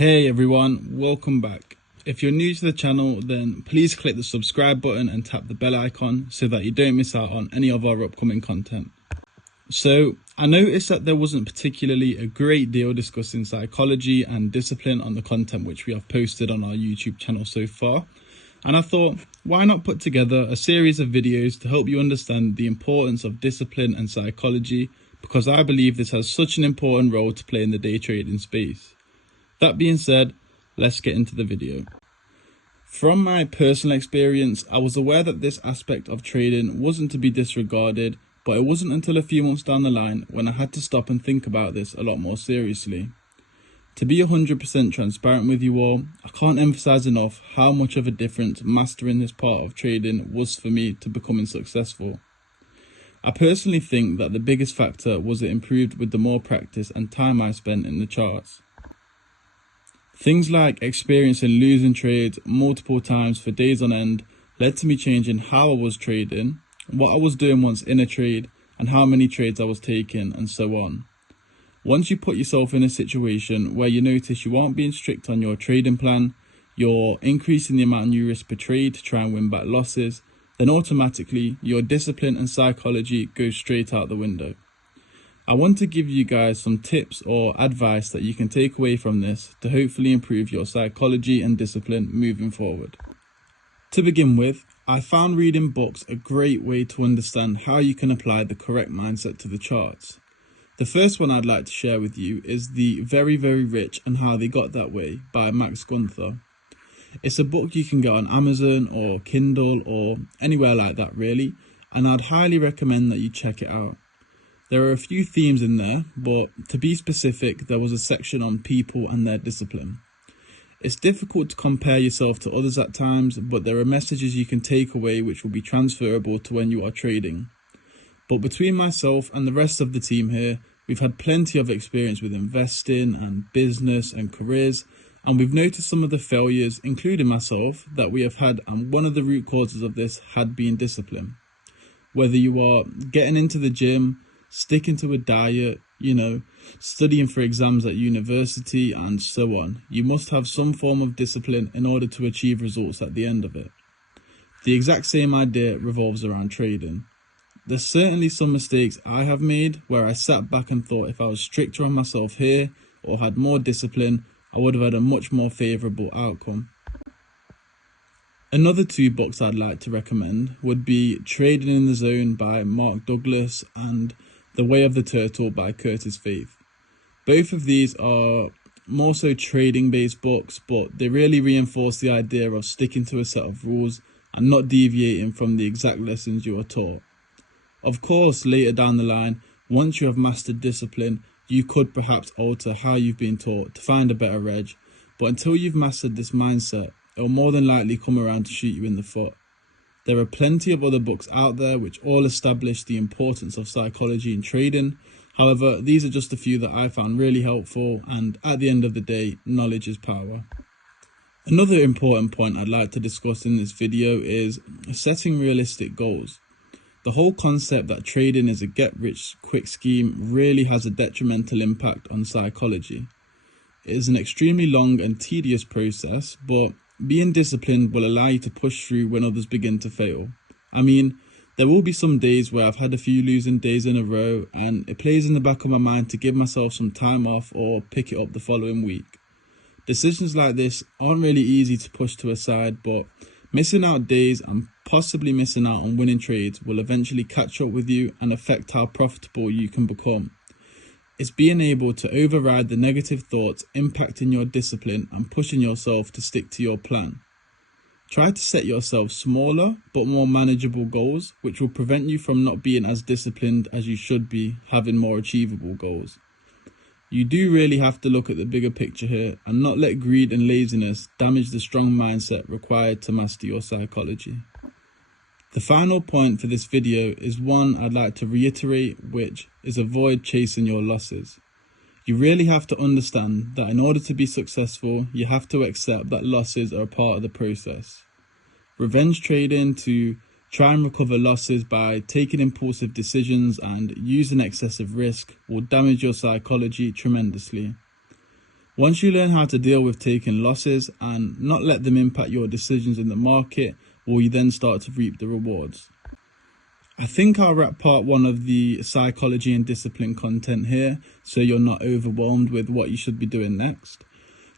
Hey everyone, welcome back. If you're new to the channel, then please click the subscribe button and tap the bell icon so that you don't miss out on any of our upcoming content. So, I noticed that there wasn't particularly a great deal discussing psychology and discipline on the content which we have posted on our YouTube channel so far. And I thought, why not put together a series of videos to help you understand the importance of discipline and psychology, because I believe this has such an important role to play in the day trading space. That being said, let's get into the video. From my personal experience, I was aware that this aspect of trading wasn't to be disregarded, but it wasn't until a few months down the line when I had to stop and think about this a lot more seriously. To be 100% transparent with you all, I can't emphasize enough how much of a difference mastering this part of trading was for me to becoming successful. I personally think that the biggest factor was it improved with the more practice and time I spent in the charts. Things like experiencing losing trades multiple times for days on end led to me changing how I was trading, what I was doing once in a trade, and how many trades I was taking, and so on. Once you put yourself in a situation where you notice you aren't being strict on your trading plan, you're increasing the amount you risk per trade to try and win back losses, then automatically your discipline and psychology goes straight out the window. I want to give you guys some tips or advice that you can take away from this to hopefully improve your psychology and discipline moving forward. To begin with, I found reading books a great way to understand how you can apply the correct mindset to the charts. The first one I'd like to share with you is The Very, Very Rich and How They Got That Way by Max Gunther. It's a book you can get on Amazon or Kindle or anywhere like that really, and I'd highly recommend that you check it out. There are a few themes in there, but to be specific, there was a section on people and their discipline. It's difficult to compare yourself to others at times, but there are messages you can take away which will be transferable to when you are trading. But between myself and the rest of the team here, we've had plenty of experience with investing and business and careers, and we've noticed some of the failures, including myself, that we have had, and one of the root causes of this had been discipline. Whether you are getting into the gym, sticking to a diet, studying for exams at university, and so on, you must have some form of discipline in order to achieve results at the end of it. The exact same idea revolves around trading. There's certainly some mistakes I have made where I sat back and thought if I was stricter on myself here or had more discipline, I would have had a much more favourable outcome. Another two books I'd like to recommend would be Trading in the Zone by Mark Douglas and The Way of the Turtle by Curtis Faith. Both of these are more so trading based books, but they really reinforce the idea of sticking to a set of rules and not deviating from the exact lessons you are taught. Of course, later down the line, once you have mastered discipline, you could perhaps alter how you've been taught to find a better edge, but until you've mastered this mindset, it will more than likely come around to shoot you in the foot. There are plenty of other books out there which all establish the importance of psychology in trading. However, these are just a few that I found really helpful, and at the end of the day, knowledge is power. Another important point I'd like to discuss in this video is setting realistic goals. The whole concept that trading is a get-rich-quick scheme really has a detrimental impact on psychology. It is an extremely long and tedious process, but being disciplined will allow you to push through when others begin to fail. I mean, there will be some days where I've had a few losing days in a row, and it plays in the back of my mind to give myself some time off or pick it up the following week. Decisions like this aren't really easy to push to a side, but missing out days and possibly missing out on winning trades will eventually catch up with you and affect how profitable you can become. It's being able to override the negative thoughts impacting your discipline and pushing yourself to stick to your plan. Try to set yourself smaller but more manageable goals, which will prevent you from not being as disciplined as you should be, having more achievable goals. You do really have to look at the bigger picture here and not let greed and laziness damage the strong mindset required to master your psychology. The final point for this video is one I'd like to reiterate, which is avoid chasing your losses. You really have to understand that in order to be successful, you have to accept that losses are a part of the process. Revenge trading to try and recover losses by taking impulsive decisions and using excessive risk will damage your psychology tremendously. Once you learn how to deal with taking losses and not let them impact your decisions in the market, will you then start to reap the rewards? I think I'll wrap part 1 of the psychology and discipline content here, so you're not overwhelmed with what you should be doing next.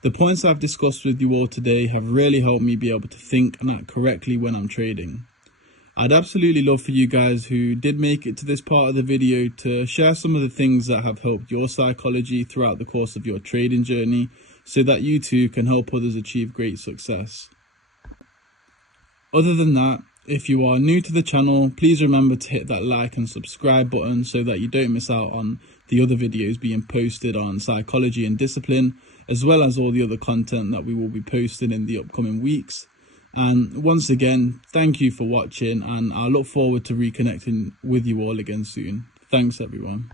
The points I've discussed with you all today have really helped me be able to think and act correctly when I'm trading. I'd absolutely love for you guys who did make it to this part of the video to share some of the things that have helped your psychology throughout the course of your trading journey, so that you too can help others achieve great success. Other than that, if you are new to the channel, please remember to hit that like and subscribe button so that you don't miss out on the other videos being posted on psychology and discipline, as well as all the other content that we will be posting in the upcoming weeks. And once again, thank you for watching, and I look forward to reconnecting with you all again soon. Thanks everyone.